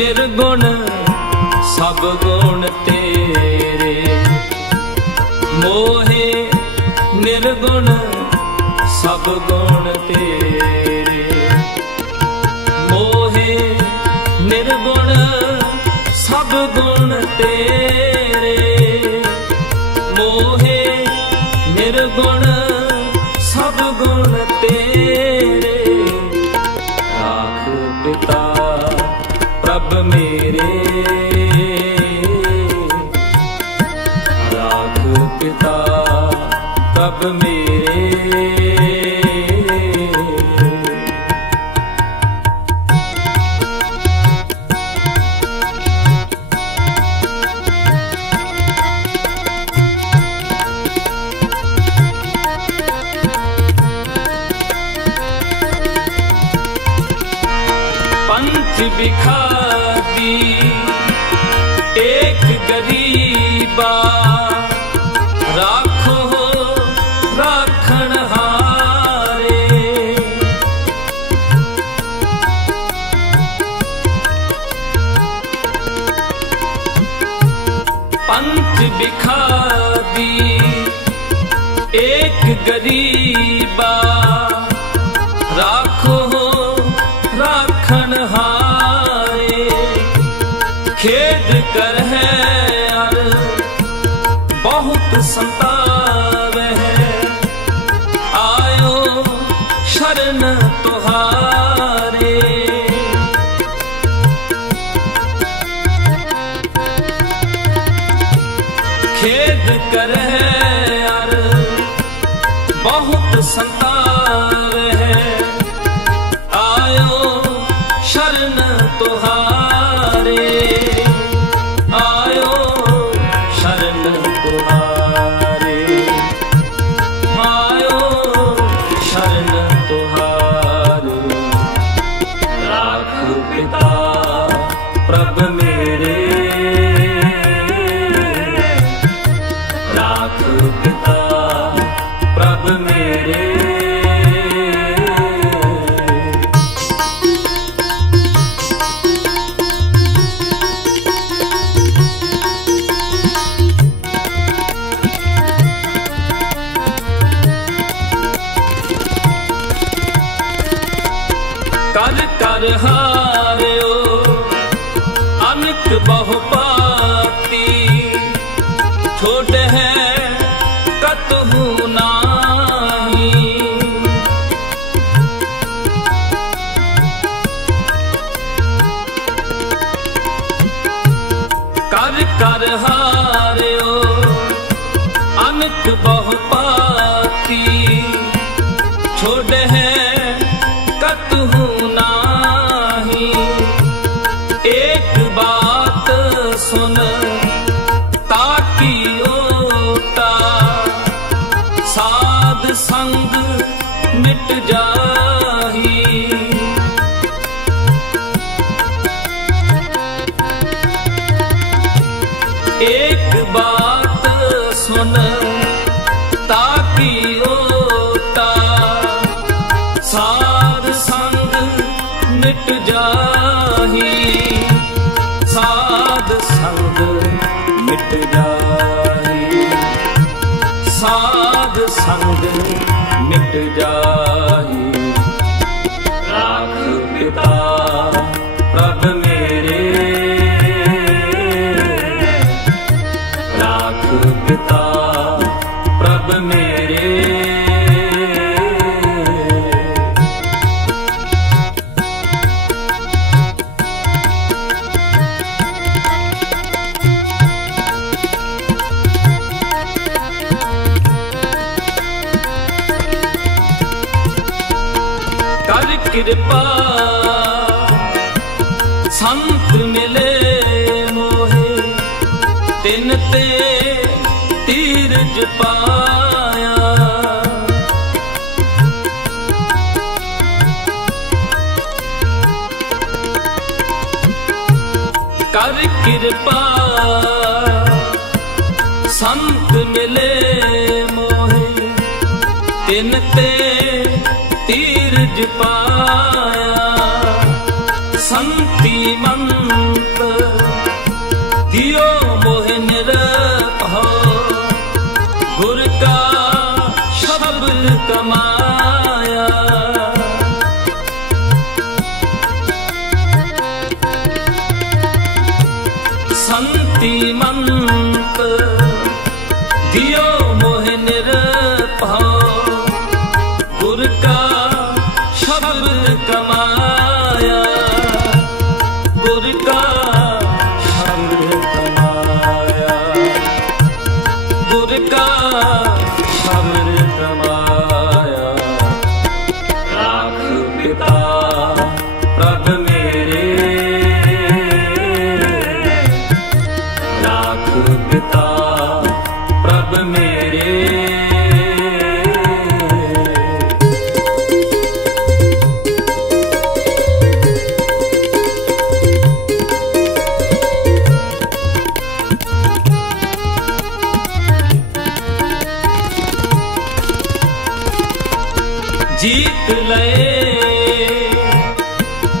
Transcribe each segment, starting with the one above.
ਨਿਰਗੁਣ ਸਭ ਗੁਣ ਪਿਤਾ ਪ੍ਰਭ ਮੇਰੇ। ਪੰਚ ਬਿਖਾਦੀ ਇੱਕ ਗਰੀਬਾ ਗਰੀਬਾ ਰਾਖੋ ਰਾਖਣ ਹਾਰੇ ਖੇਦ ਕਰ ਅਰ ਬਹੁਤ ਸੰਤਾਵੈ ਬਹੁਤ ਅਨਕ ਬਹੁ ਪਾਤੀ ਛੋਟ ਹੈ ਕਤਹੂ ਨਾਹੀ। ਕਰ ਕਰ ਹਾਰਿਓ ਅਨਕ ਬਹੁ ਪਾਤੀ ਛੋੜ ਹੈ ਸਾਧ ਸੰਗ ਮਿਟ ਜਾਹੀ ਸਾਧ ਸੰਗ ਮਿਟ ਜਾਹੀ ਕਿਰਪਾ। ਸੰਤ ਮਿਲੇ ਮੋਹੇ, ਤਿੰਨ ਤੇ ਤੀਰਜ ਪਾਇਆ। ਕਰ ਕਿਰਪਾ। ਸੰਤ ਮਿਲੇ ਮੋਹੇ, ਤਿੰਨ ਤੇ ਤੀਰ ਤੀਰਜ ਪਾਇਆ। ਸੰਤੀ ਮੰਤ ਦਿਓ ਮੋਹ ਨਿਰਭਉ ਗੁਰ ਕਾ ਸ਼ਬਦ ਕਮਾਇਆ। ਸੰਤੀ ਜੀਤ ਲਏ।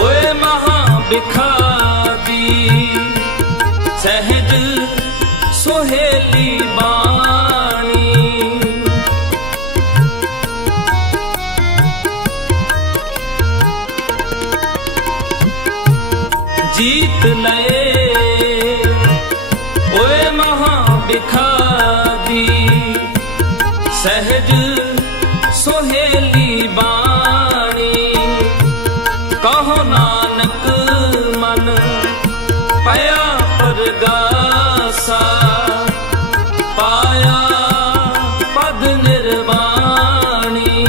ਓਏ ਮਹਾ ਬਿਖਾਦੀ ਸਹਿਜ ਸੁਹੇਲੀ ਸੁਹੇਲੀ ਬਾਣੀ। ਕਹੋ ਨਾਨਕ ਮਨ, ਪਿਆ ਪਰਗਾਸਾ। ਪਾਇਆ ਪਦ ਨਿਰਵਾਣੀ।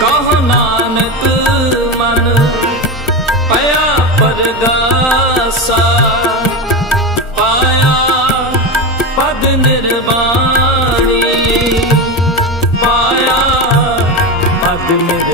ਕਹੋ ਨਾਨਕ ਮਨ, ਪਿਆ ਪਰਗਾਸਾ। ਪਦ ਨਿਰਵਾਣੀ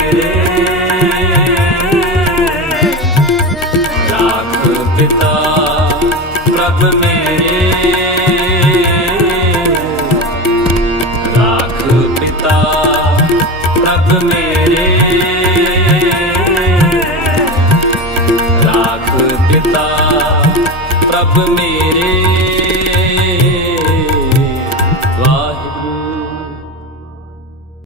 ਪ੍ਰਭ ਮੇਰੇ।